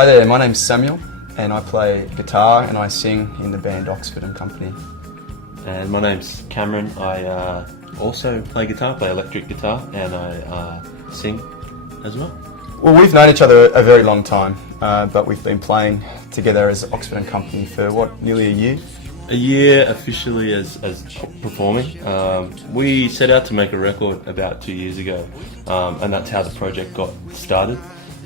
Hi there, my name's Samuel and I play guitar and I sing in the band Oxford and Company. And my name's Cameron. I also play guitar, play electric guitar, and I sing as well. Well, we've known each other a very long time, but we've been playing together as Oxford and Company for nearly a year? A year officially as performing. We set out to make a record about 2 years ago, and that's how the project got started.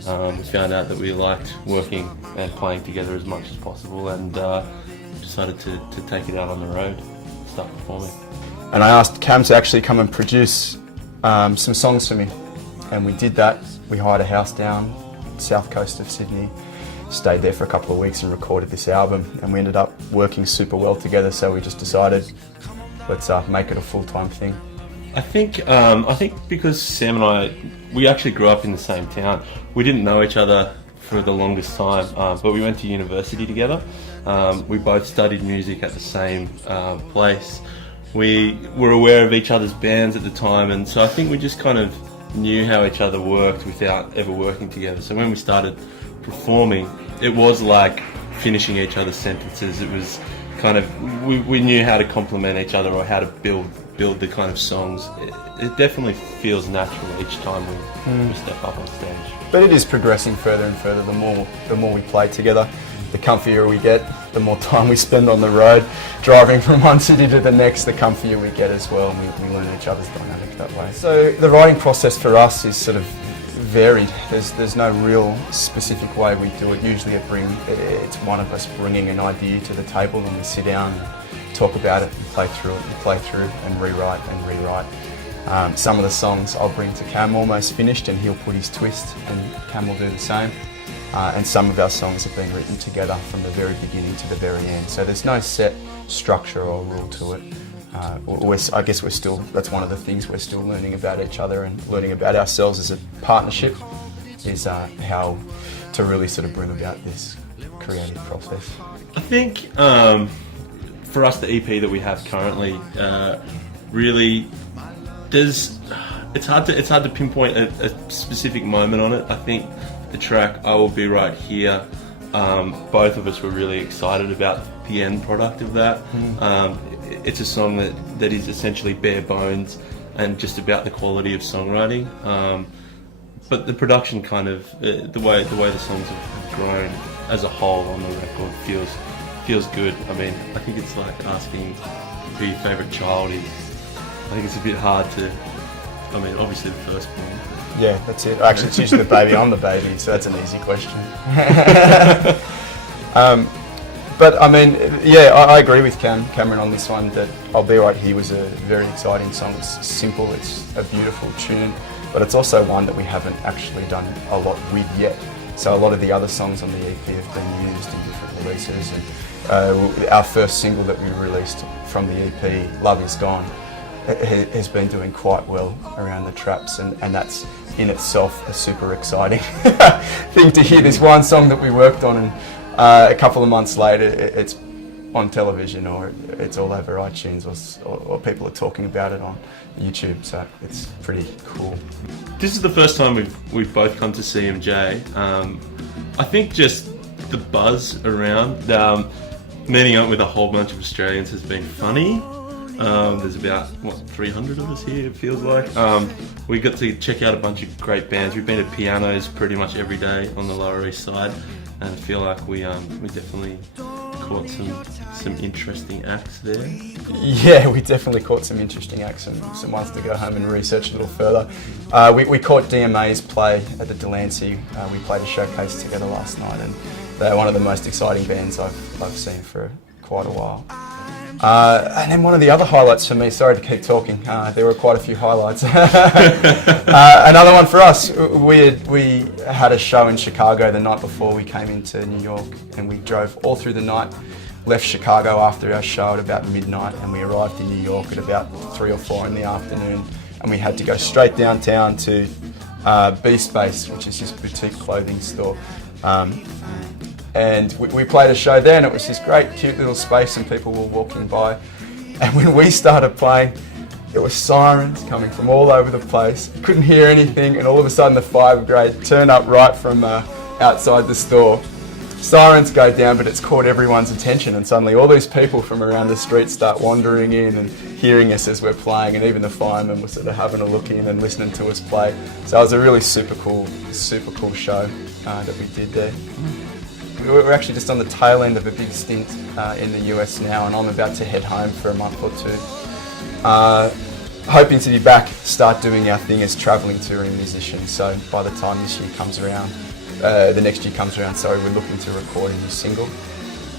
We found out that we liked working and playing together as much as possible, and decided to take it out on the road, start performing. And I asked Cam to actually come and produce some songs for me, and we did that. We hired a house down south coast of Sydney, stayed there for a couple of weeks and recorded this album, and we ended up working super well together, so we just decided let's make it a full-time thing. I think because Sam and I, we actually grew up in the same town. We didn't know each other for the longest time, but we went to university together. We both studied music at the same place. We were aware of each other's bands at the time, and so I think we just kind of knew how each other worked without ever working together. So when we started performing, it was like finishing each other's sentences. It was kind of, we knew how to complement each other or how to build the kind of songs. It definitely feels natural each time we step up on stage. But it is progressing further and further the more we play together. The comfier we get, the more time we spend on the road, driving from one city to the next, the comfier we get as well, and we learn each other's dynamic that way. So the writing process for us is sort of varied. There's no real specific way we do it. Usually it's one of us bringing an idea to the table, and we sit down and talk about it and play through and rewrite and rewrite. Some of the songs I'll bring to Cam almost finished, and he'll put his twist, and Cam will do the same. And some of our songs have been written together from the very beginning to the very end. So there's no set structure or rule to it. I guess that's one of the things we're still learning about each other and learning about ourselves as a partnership, is how to really sort of bring about this creative process. I think for us, the EP that we have currently, really, it's hard to pinpoint a specific moment on it. I think the track "I Will Be Right Here," both of us were really excited about the end product of that. It's a song that is essentially bare bones and just about the quality of songwriting. But the production kind of, the way the songs have grown as a whole on the record feels good. I mean, I think it's like asking who your favourite child is. I think it's a bit hard to, I mean, obviously the firstborn. Yeah, that's it. Actually, it's usually the baby. I'm the baby, so that's an easy question. But I mean, yeah, I agree with Cameron on this one, that "I'll Be Right Here" was a very exciting song. It's simple, it's a beautiful tune, but it's also one that we haven't actually done a lot with yet. So a lot of the other songs on the EP have been used in different releases, and our first single that we released from the EP, "Love Is Gone," has been doing quite well around the traps, and that's in itself a super exciting thing to hear. This one song that we worked on, and a couple of months later it's on television, or it's all over iTunes, or people are talking about it on YouTube, so it's pretty cool. This is the first time we've both come to CMJ. I think just the buzz around meeting up with a whole bunch of Australians has been funny. There's about 300 of us here, it feels like. We got to check out a bunch of great bands. We've been to Pianos pretty much every day on the Lower East Side, and I feel like we definitely caught some interesting acts there. Yeah, we definitely caught some interesting acts, and some ones to go home and research a little further. We caught DMA's play at the Delancey. We played a showcase together last night, and they're one of the most exciting bands I've seen for quite a while. And then one of the other highlights for me, sorry to keep talking, there were quite a few highlights. Another one for us, we had a show in Chicago the night before we came into New York, and we drove all through the night, left Chicago after our show at about midnight, and we arrived in New York at about 3 or 4 in the afternoon, and we had to go straight downtown to B-Space, which is this boutique clothing store. And we played a show there, and it was this great, cute little space, and people were walking by. And when we started playing, there were sirens coming from all over the place. Couldn't hear anything, and all of a sudden the fire brigade turned up right from outside the store. Sirens go down, but it's caught everyone's attention, and suddenly all these people from around the street start wandering in and hearing us as we're playing, and even the firemen were sort of having a look in and listening to us play. So it was a really super cool show that we did there. We're actually just on the tail end of a big stint in the US now, and I'm about to head home for a month or two. Hoping to be back, start doing our thing as travelling touring musicians. So by the time this year comes around, the next year comes around, sorry, we're looking to record a new single,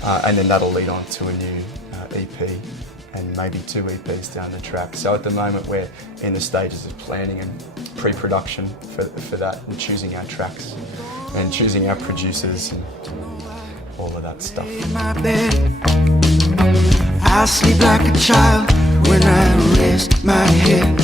and then that'll lead on to a new EP and maybe 2 EPs down the track. So at the moment we're in the stages of planning and pre-production for that, and choosing our tracks and choosing our producers and all of that stuff. In my bed, I sleep like a child when I rest my head